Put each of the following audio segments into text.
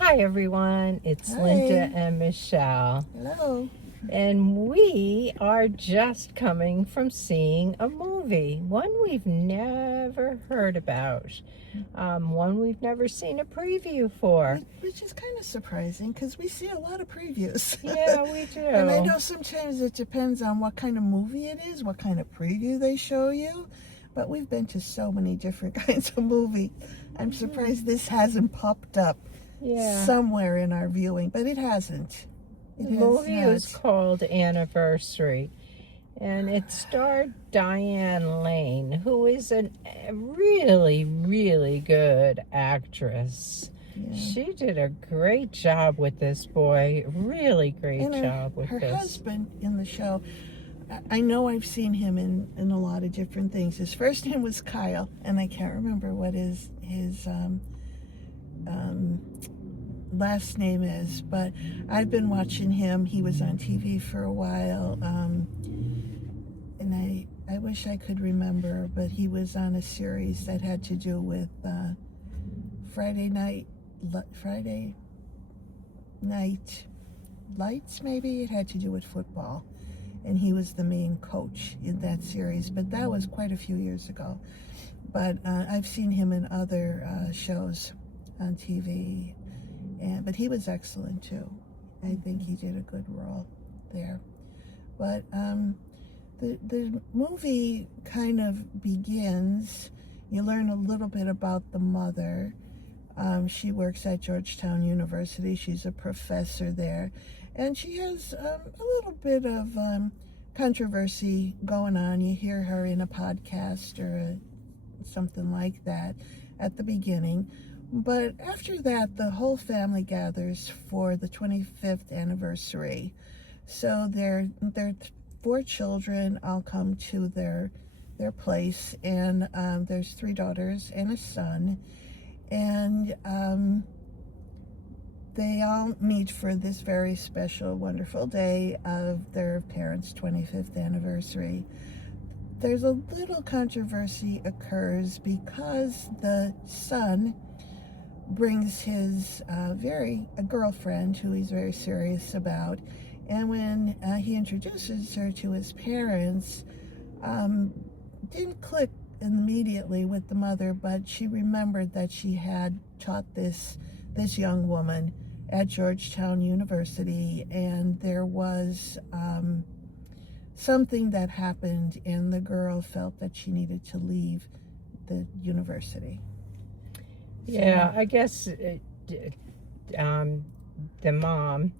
Hi everyone, it's Hi. Linda and Michelle, Hello. and we are just coming from seeing a movie, one we've never heard about, one we've never seen a preview for. Which is kind of surprising because we see a lot of previews. Yeah, we do. And I know sometimes it depends on what kind of movie it is, what kind of preview they show you. But we've been to so many different kinds of movie. I'm surprised this hasn't popped up somewhere in our viewing, but it hasn't. The movie is called Anniversary, and it starred Diane Lane, who is a really, really good actress. Yeah. She did a great job with this boy. Really great job with this. Her husband in the show, I know I've seen him in a lot of different things. His first name was Kyle, and I can't remember what his last name is, but I've been watching him. He was on TV for a while, and I wish I could remember, but he was on a series that had to do with Friday night lights, maybe. It had to do with football, and he was the main coach in that series, but that was quite a few years ago. But I've seen him in other shows on TV, but he was excellent too. I think he did a good role there. But the movie kind of begins, you learn a little bit about the mother. She works at Georgetown University. She's a professor there. And she has a little bit of controversy going on. You hear her in a podcast or something like that at the beginning. But after that, the whole family gathers for the 25th anniversary. So their 4 children all come to their place, and there's 3 daughters and a son. And they all meet for this very special, wonderful day of their parents' 25th anniversary. There's a little controversy occurs because the son brings his a girlfriend who he's very serious about, and when he introduces her to his parents, didn't click immediately with the mother, but she remembered that she had taught this young woman at Georgetown University, and there was something that happened, and the girl felt that she needed to leave the university. Yeah, I guess the mom,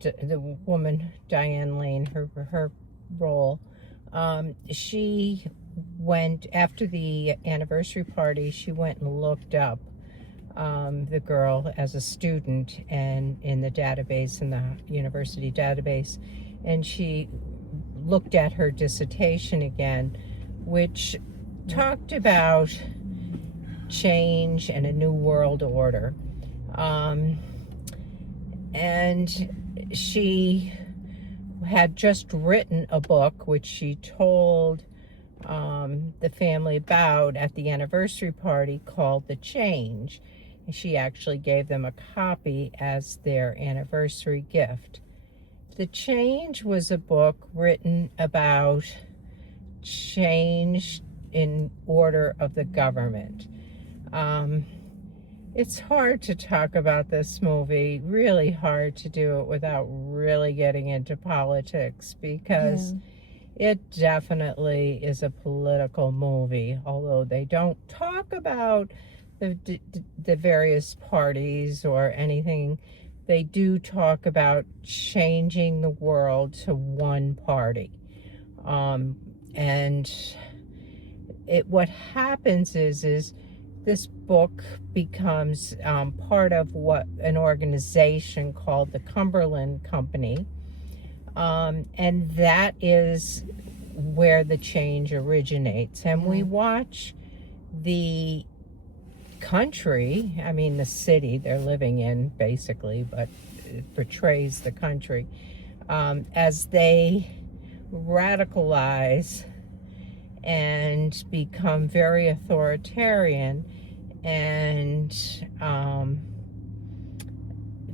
the woman, Diane Lane, her role, she went, after the anniversary party, she went and looked up the girl as a student and in the database, in the university database, and she looked at her dissertation again, which talked about change and a new world order. And she had just written a book, which she told the family about at the anniversary party, called The Change. And she actually gave them a copy as their anniversary gift. The Change was a book written about change in order of the government. It's hard to talk about this movie, really hard to do it without really getting into politics, because it definitely is a political movie, although they don't talk about the various parties or anything. They do talk about changing the world to one party. And what happens is this book becomes part of what an organization called the Cumberland Company, and that is where the change originates. And we watch the country, I mean the city they're living in basically, but it portrays the country, as they radicalize and become very authoritarian and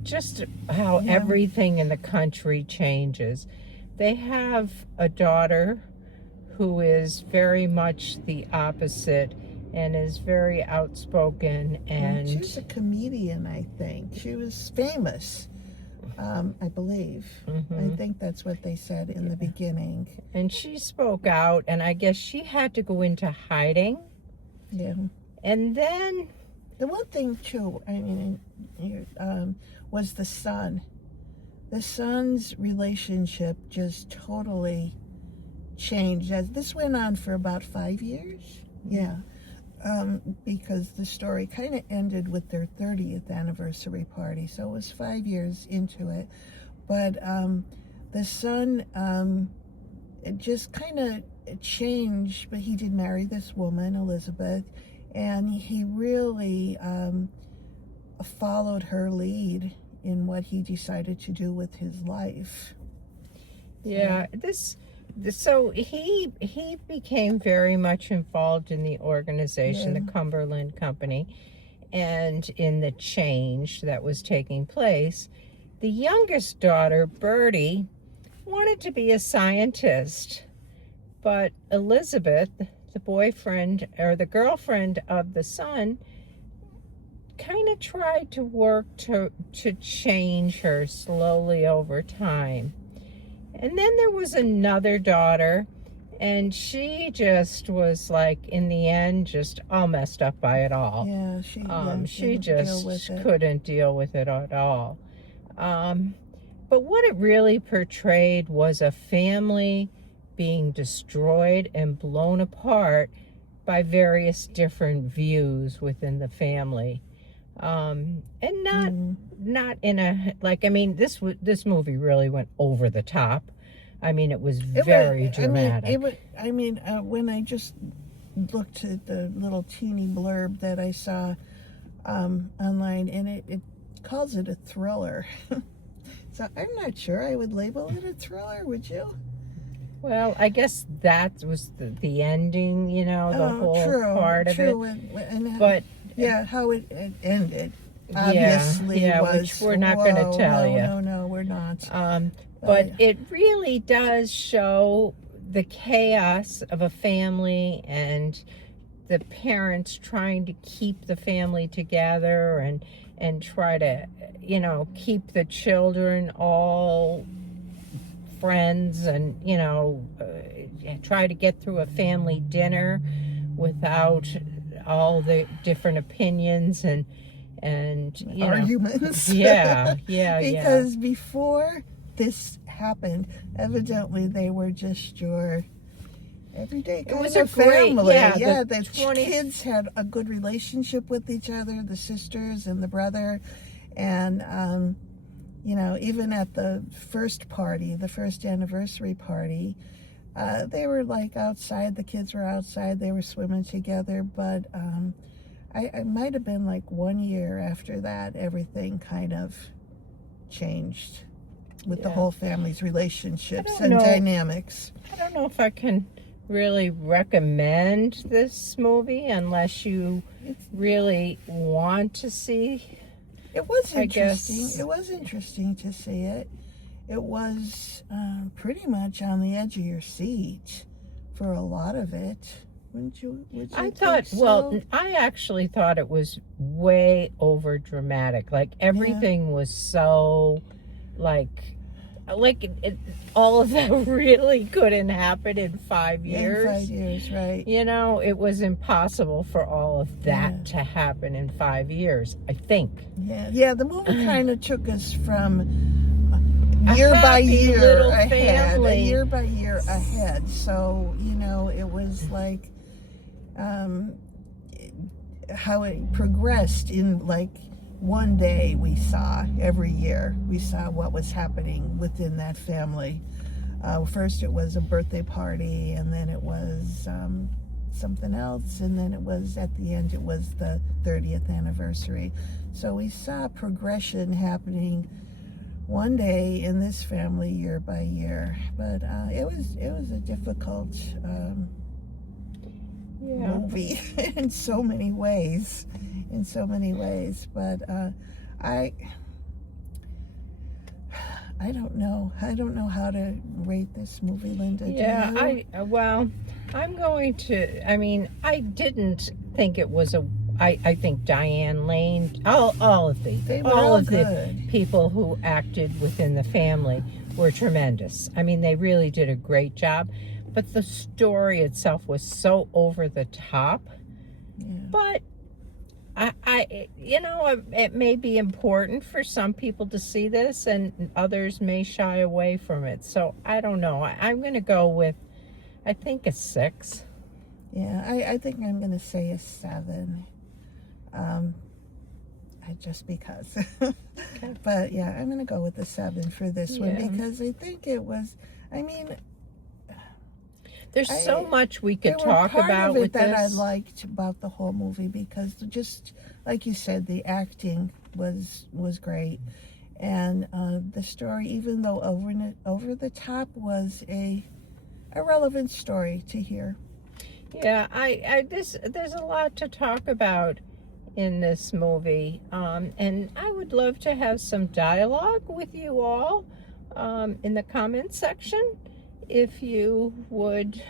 just how Yeah. everything in the country changes. They have a daughter who is very much the opposite and is very outspoken and She was a comedian, I think. She was famous, I believe. I think that's what they said in the beginning. and she spoke out, and I guess she had to go into hiding. Yeah. And then The one thing too, I mean, was the son. The son's relationship just totally changed. As this went on for about 5 years, yeah, because the story kind of ended with their 30th anniversary party, so it was 5 years into it. But the son, it just kind of changed. But he did marry this woman, Elizabeth, and he really followed her lead in what he decided to do with his life. yeah, so he became very much involved in the organization, Yeah. the Cumberland Company, and in the change that was taking place. The youngest daughter, Bertie, wanted to be a scientist, but Elizabeth, the boyfriend or the girlfriend of the son, kind of tried to work to change her slowly over time. And then there was another daughter, and she just was like, in the end, just all messed up by it all. Yeah, She didn't deal with just it. couldn't deal with it at all. But what it really portrayed was a family being destroyed and blown apart by various different views within the family. And not in a, like, I mean, this movie really went over the top. I mean, it was very dramatic. When I just looked at the little teeny blurb that I saw online, and it calls it a thriller. So I'm not sure I would label it a thriller, would you? Well, I guess that was the ending, the whole true, part of it. But yeah, how it ended, obviously, was, which we're not going to tell you. No, we're not. But it really does show the chaos of a family and the parents trying to keep the family together and try to, keep the children all friends and, try to get through a family dinner without all the different opinions and arguments. Yeah. Because before this happened, evidently they were just your everyday kind of family. The kids had a good relationship with each other, the sisters and the brother, and even at the first party, the first anniversary party, they were like outside. The kids were outside. They were swimming together, but I might have been like 1 year after that, everything kind of changed with the whole family's relationships and dynamics. I don't know if I can really recommend this movie unless you really want to see. It was interesting. guess. It was interesting to see it. It was pretty much on the edge of your seat for a lot of it. Would you I think thought, so? well, I actually thought it was way over dramatic. Like everything was so, all of that really couldn't happen in 5 years. In 5 years, right. It was impossible for all of that to happen in 5 years, I think. Yeah, the movie kind of took us from year by happy year little ahead, family. year by year ahead. So, it was like how it progressed in like one day every year we saw what was happening within that family. First it was a birthday party, and then it was something else, and then it was at the end it was the 30th anniversary. So we saw progression happening one day in this family year by year. But it was a difficult movie in so many ways. But I don't know. I don't know how to rate this movie, Linda. Do Yeah, you? well, I'm going to. I mean, I didn't think it was a. I think Diane Lane, all of They were all all of the good. people who acted within the family were tremendous. I mean, they really did a great job. But the story itself was so over the top. Yeah. But it may be important for some people to see this, and others may shy away from it. So I don't know. I'm going to go with, I think, a 6. Yeah, I think I'm going to say a 7. Just because. Okay. But yeah, I'm going to go with a 7 for this one Yeah. because I think it was, I mean, There's so much we could there were talk part about of it with that this. I liked about the whole movie because just like you said, the acting was great, and the story, even though over the top, was a relevant story to hear. Yeah, there's a lot to talk about in this movie, and I would love to have some dialogue with you all in the comment section. If you would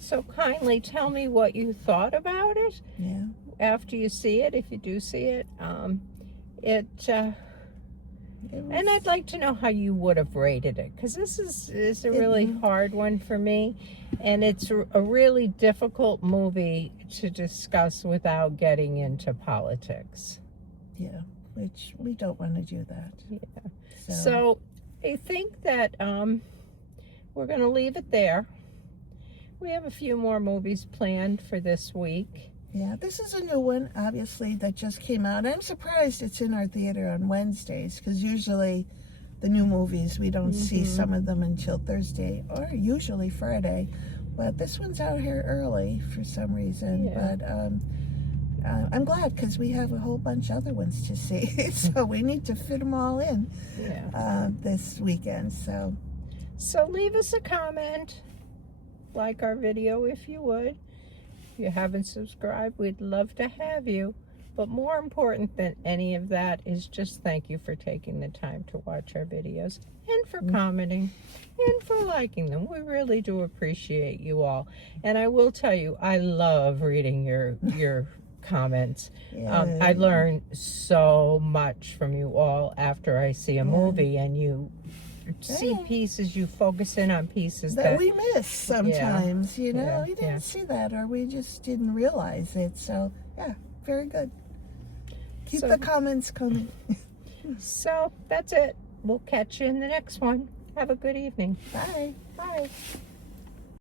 so kindly tell me what you thought about it Yeah. after you see it, if you do see it. And I'd like to know how you would have rated it, because this is a really hard one for me, and it's a really difficult movie to discuss without getting into politics. Yeah, which we don't want to do that. Yeah. So I think that we're going to leave it there. We have a few more movies planned for this week. Yeah, this is a new one, obviously, that just came out. I'm surprised it's in our theater on Wednesdays, because usually the new movies, we don't see some of them until Thursday or usually Friday. But this one's out here early for some reason. Yeah. But I'm glad, because we have a whole bunch of other ones to see. So we need to fit them all in this weekend. So leave us a comment. Like our video if you would. If you haven't subscribed, we'd love to have you. But more important than any of that is just thank you for taking the time to watch our videos, and for commenting, and for liking them. We really do appreciate you all. And I will tell you, I love reading your comments. I learn so much from you all after I see a movie, and you see pieces, you focus in on pieces that we miss sometimes, we didn't see that, or we just didn't realize it. So yeah, very good. Keep the comments coming. So that's it. We'll catch you in the next one. Have a good evening. Bye. Bye.